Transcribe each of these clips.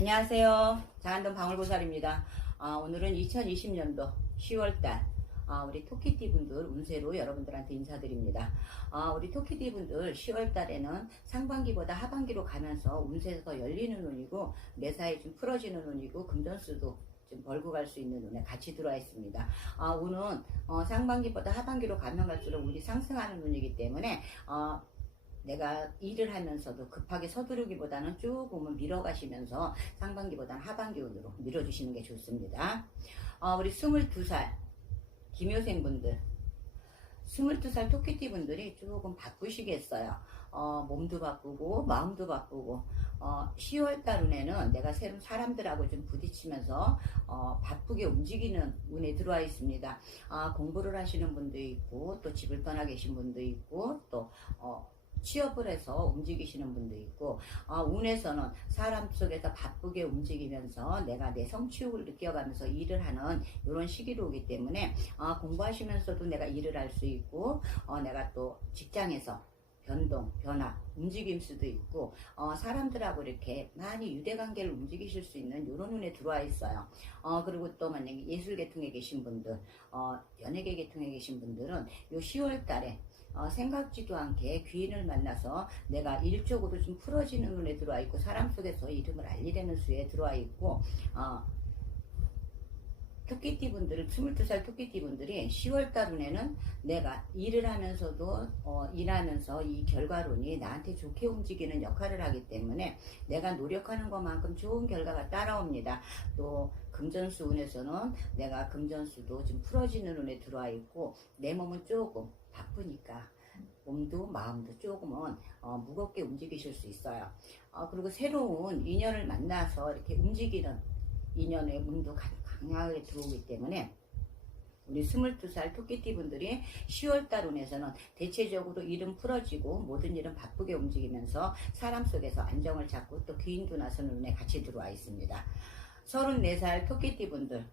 안녕하세요. 장안동 방울보살입니다. 아, 오늘은 2020년도 10월달 아, 우리 토끼띠 분들 운세로 여러분들한테 인사드립니다. 아, 우리 토끼띠 분들 10월달에는 상반기보다 하반기로 가면서 운세에서 더 열리는 운이고 매사에 좀 풀어지는 운이고 금전수도 좀 벌고 갈 수 있는 운에 같이 들어와 있습니다. 아, 운은 어, 상반기보다 하반기로 가면 갈수록 운이 상승하는 운이기 때문에 어, 내가 일을 하면서도 급하게 서두르기보다는 조금은 밀어가시면서 상반기보다는 하반기운으로 밀어주시는 게 좋습니다. 어, 우리 22살 김효생분들 22살 토끼띠 분들이 조금 바쁘시겠어요. 어, 몸도 바쁘고 마음도 바쁘고 어, 10월달 운에는 내가 새로운 사람들하고 좀 부딪히면서 어, 바쁘게 움직이는 운에 들어와 있습니다. 아, 공부를 하시는 분도 있고 또 집을 떠나 계신 분도 있고 또 어, 취업을 해서 움직이시는 분도 있고 아, 운에서는 사람 속에서 바쁘게 움직이면서 내가 내 성취욕을 느껴가면서 일을 하는 이런 시기로 오기 때문에 아, 공부하시면서도 내가 일을 할 수 있고 어, 내가 또 직장에서 변동, 변화, 움직임 수도 있고 어, 사람들하고 이렇게 많이 유대관계를 움직이실 수 있는 이런 운에 들어와 있어요. 어, 그리고 또 만약에 예술 계통에 계신 분들, 어, 연예계 계통에 계신 분들은 요 10월 달에 어, 생각지도 않게 귀인을 만나서 내가 일적으로 좀 풀어지는 눈에 들어와 있고 사람 속에서 이름을 알리려는 수에 들어와 있고 어, 토끼띠 분들, 22살 토끼띠 분들이 10월달 운에는 내가 일을 하면서도 어, 일하면서 이 결과론이 나한테 좋게 움직이는 역할을 하기 때문에 내가 노력하는 것만큼 좋은 결과가 따라옵니다. 또 금전수 운에서는 내가 금전수도 좀 풀어지는 운에 들어와 있고 내 몸은 조금 바쁘니까 몸도 마음도 조금은 어, 무겁게 움직이실 수 있어요. 어, 그리고 새로운 인연을 만나서 이렇게 움직이는 인연의 운도 강- 강하게 들어오기 때문에 우리 22살 토끼띠 분들이 10월달 운에서는 대체적으로 일은 풀어지고 모든 일은 바쁘게 움직이면서 사람 속에서 안정을 찾고 또 귀인도 나서는 운에 같이 들어와 있습니다. 34살 토끼띠 분들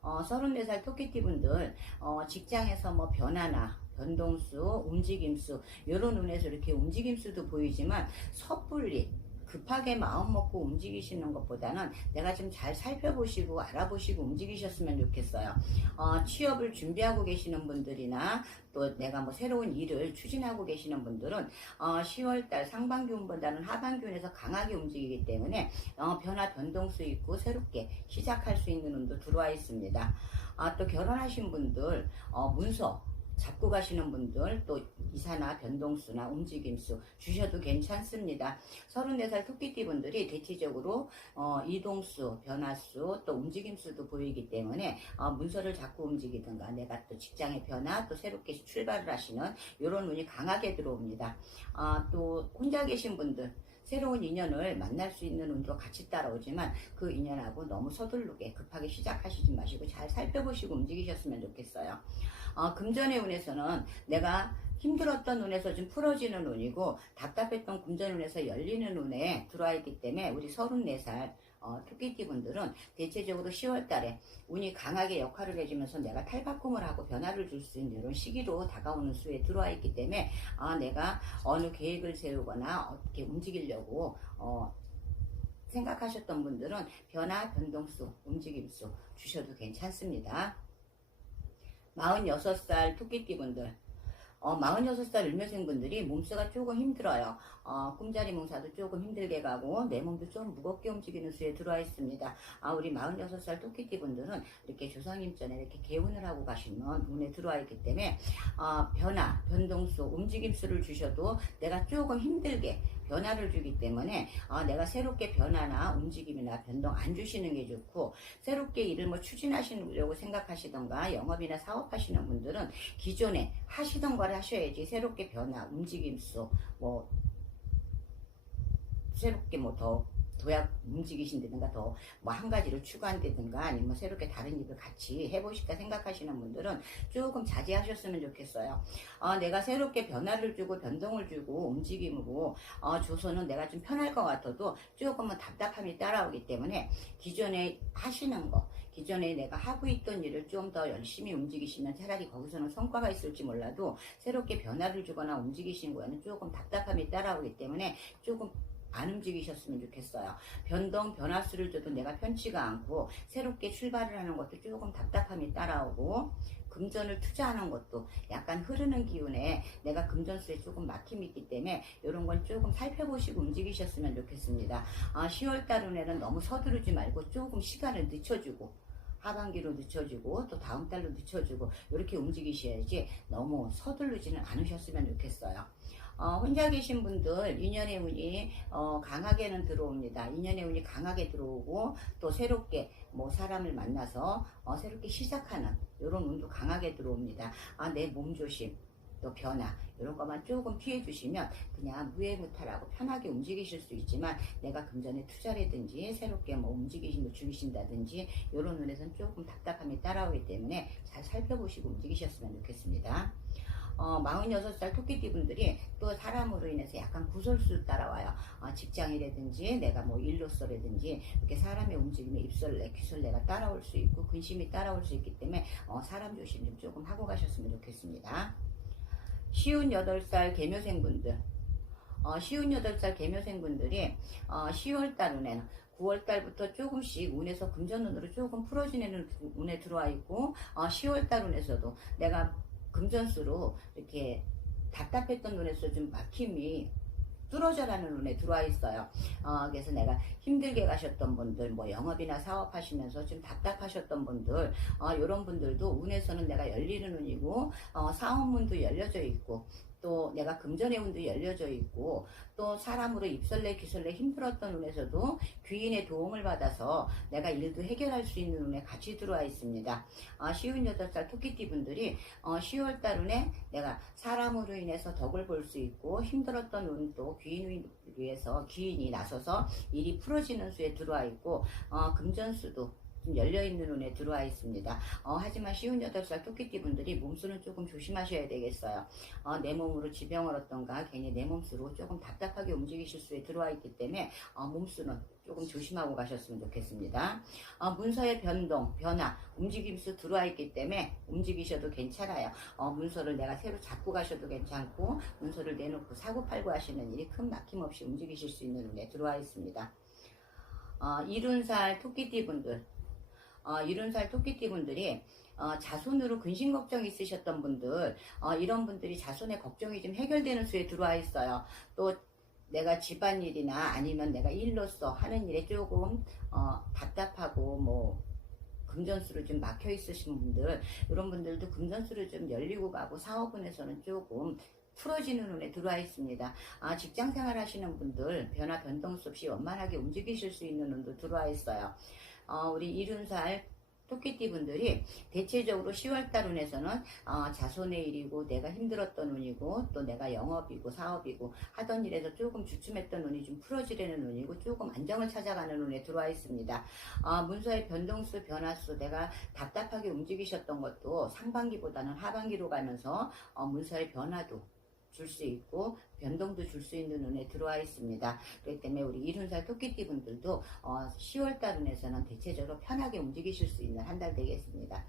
어, 34살 토끼띠 분들 어, 직장에서 뭐 변화나 변동수, 움직임수 이런 눈에서 이렇게 움직임수도 보이지만 섣불리 급하게 마음 먹고 움직이시는 것보다는 내가 좀 잘 살펴보시고 알아보시고 움직이셨으면 좋겠어요. 어, 취업을 준비하고 계시는 분들이나 또 내가 뭐 새로운 일을 추진하고 계시는 분들은 어, 10월달 상반기운보다는 하반기운에서 강하게 움직이기 때문에 어, 변화 변동수 있고 새롭게 시작할 수 있는 운도 들어와 있습니다. 아, 또 결혼하신 분들 어, 문서 잡고 가시는 분들 또 이사나 변동수나 움직임수 주셔도 괜찮습니다. 34살 토끼띠 분들이 대체적으로 어, 이동수, 변화수 또 움직임수도 보이기 때문에 어, 문서를 잡고 움직이든가 내가 또 직장의 변화 또 새롭게 출발을 하시는 이런 운이 강하게 들어옵니다. 아, 또 혼자 계신 분들 새로운 인연을 만날 수 있는 운도 같이 따라오지만 그 인연하고 너무 서두르게 급하게 시작하시지 마시고 잘 살펴보시고 움직이셨으면 좋겠어요. 어, 금전의 운에서는 내가 힘들었던 운에서 좀 풀어지는 운이고 답답했던 금전 운에서 열리는 운에 들어와 있기 때문에 우리 34살 어, 토끼띠 분들은 대체적으로 10월 달에 운이 강하게 역할을 해주면서 내가 탈바꿈을 하고 변화를 줄 수 있는 이런 시기로 다가오는 수에 들어와 있기 때문에 아, 내가 어느 계획을 세우거나 어떻게 움직이려고 어, 생각하셨던 분들은 변화, 변동수, 움직임수 주셔도 괜찮습니다. 46살 토끼띠 분들 어, 46살 을묘생 분들이 몸수가 조금 힘들어요. 어, 꿈자리 몽사도 조금 힘들게 가고 내 몸도 좀 무겁게 움직이는 수에 들어와 있습니다. 아, 우리 46살 토끼띠 분들은 이렇게 조상님전에 이렇게 개운을 하고 가시는 운에 들어와 있기 때문에 어, 변화, 변동수, 움직임수를 주셔도 내가 조금 힘들게 변화를 주기 때문에 어, 내가 새롭게 변화나 움직임이나 변동 안 주시는 게 좋고 새롭게 일을 뭐 추진하시려고 생각하시던가 영업이나 사업하시는 분들은 기존에 하시던 걸 하셔야지 새롭게 변화, 움직임 수 뭐 새롭게 뭐더 도약 움직이신다든가 더 뭐 한 가지를 추구한다든가 아니면 뭐 새롭게 다른 일을 같이 해보실까 생각하시는 분들은 조금 자제하셨으면 좋겠어요. 어, 내가 새롭게 변화를 주고 변동을 주고 움직임으로 어, 줘서는 내가 좀 편할 것 같아도 조금은 답답함이 따라오기 때문에 기존에 하시는 거 기존에 내가 하고 있던 일을 좀 더 열심히 움직이시면 차라리 거기서는 성과가 있을지 몰라도 새롭게 변화를 주거나 움직이신 거에는 조금 답답함이 따라오기 때문에 조금 안 움직이셨으면 좋겠어요. 변동, 변화수를 줘도 내가 편치가 않고 새롭게 출발을 하는 것도 조금 답답함이 따라오고 금전을 투자하는 것도 약간 흐르는 기운에 내가 금전수에 조금 막힘이 있기 때문에 이런 건 조금 살펴보시고 움직이셨으면 좋겠습니다. 아, 10월 달에는 너무 서두르지 말고 조금 시간을 늦춰주고 하반기로 늦춰주고 또 다음 달로 늦춰주고 이렇게 움직이셔야지 너무 서두르지는 않으셨으면 좋겠어요. 어, 혼자 계신 분들 인연의 운이 어, 강하게는 들어옵니다. 인연의 운이 강하게 들어오고 또 새롭게 뭐 사람을 만나서 어, 새롭게 시작하는 이런 운도 강하게 들어옵니다. 아, 내 몸 조심. 또 변화 이런 것만 조금 피해 주시면 그냥 무해무탈하고 편하게 움직이실 수 있지만 내가 금전에 투자라든지 새롭게 뭐 움직이시면 죽이신다든지 이런 눈에서는 조금 답답함이 따라오기 때문에 잘 살펴보시고 움직이셨으면 좋겠습니다. 어, 46살 토끼띠 분들이 또 사람으로 인해서 약간 구설수 따라와요. 어, 직장이라든지 내가 뭐 일로서라든지 이렇게 사람의 움직임에 입설레, 귀설레가 따라올 수 있고 근심이 따라올 수 있기 때문에 어, 사람 조심 좀 조금 하고 가셨으면 좋겠습니다. 쉬운 8살 개묘생분들 어, 쉬운 8살 개묘생분들이 어, 10월달 운에는 9월달부터 조금씩 운에서 금전운으로 조금 풀어지는 운에 들어와 있고 어, 10월달 운에서도 내가 금전수로 이렇게 답답했던 눈에서 좀 막힘이 뚫어져라는 눈에 들어와 있어요. 어, 그래서 내가 힘들게 가셨던 분들, 뭐 영업이나 사업하시면서 좀 답답하셨던 분들, 어, 이런 분들도 운에서는 내가 열리는 운이고, 어, 사업문도 열려져 있고, 또 내가 금전의 운도 열려져 있고, 또 사람으로 입설레 기설레 힘들었던 운에서도 귀인의 도움을 받아서 내가 일도 해결할 수 있는 운에 같이 들어와 있습니다. 어, 쉬운 8살 토끼띠 분들이 어, 10월달 운에 내가 사람으로 인해서 덕을 볼 수 있고 힘들었던 운도 귀인을 위해서 귀인이 나서서 일이 풀어지는 수에 들어와 있고 어, 금전수도 좀 열려있는 운에 들어와 있습니다. 어, 하지만 쉬운 8살 토끼띠 분들이 몸수는 조금 조심하셔야 되겠어요. 어, 내 몸으로 지병을 얻던가 괜히 내 몸수로 조금 답답하게 움직이실 수에 들어와 있기 때문에 어, 몸수는 조금 조심하고 가셨으면 좋겠습니다. 어, 문서의 변동, 변화, 움직임수 들어와 있기 때문에 움직이셔도 괜찮아요. 어, 문서를 내가 새로 잡고 가셔도 괜찮고 문서를 내놓고 사고팔고 하시는 일이 큰 막힘 없이 움직이실 수 있는 운에 들어와 있습니다. 어, 이룬 살 토끼띠 분들 어, 이룬살 토끼띠 분들이 어, 자손으로 근심 걱정 있으셨던 분들 어, 이런 분들이 자손의 걱정이 좀 해결되는 수에 들어와 있어요. 또 내가 집안일이나 아니면 내가 일로서 하는 일에 조금 어, 답답하고 뭐 금전수로 좀 막혀 있으신 분들 이런 분들도 금전수로 좀 열리고 가고 사업운에서는 조금 풀어지는 운에 들어와 있습니다. 아, 직장 생활 하시는 분들 변화 변동 수 없이 원만하게 움직이실 수 있는 운도 들어와 있어요. 어, 우리 이룬살 토끼띠 분들이 대체적으로 10월달 운에서는 어, 자손의 일이고 내가 힘들었던 운이고 또 내가 영업이고 사업이고 하던 일에서 조금 주춤했던 운이 좀 풀어지려는 운이고 조금 안정을 찾아가는 운에 들어와 있습니다. 어, 문서의 변동수 변화수 내가 답답하게 움직이셨던 것도 상반기보다는 하반기로 가면서 어, 문서의 변화도 줄 수 있고 변동도 줄 수 있는 운에 들어와 있습니다. 그렇기 때문에 우리 이룬살 토끼띠 분들도 어, 10월달 운에서는 대체적으로 편하게 움직이실 수 있는 한 달 되겠습니다.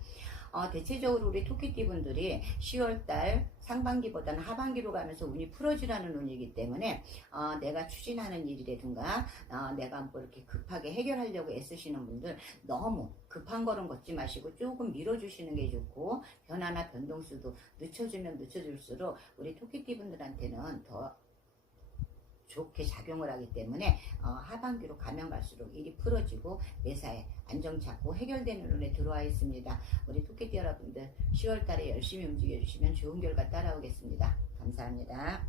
어, 대체적으로 우리 토끼띠 분들이 10월달 상반기보다는 하반기로 가면서 운이 풀어지라는 운이기 때문에 어, 내가 추진하는 일이라든가 어, 내가 뭐 이렇게 급하게 해결하려고 애쓰시는 분들 너무 급한 걸음 걷지 마시고 조금 밀어주시는 게 좋고 변화나 변동수도 늦춰주면 늦춰줄수록 우리 토끼띠 분들한테는 더 좋게 작용을 하기 때문에 어, 하반기로 가면 갈수록 일이 풀어지고 매사에 안정 잡고 해결되는 눈에 들어와 있습니다. 우리 토끼띠 여러분들 10월달에 열심히 움직여 주시면 좋은 결과 따라오겠습니다. 감사합니다.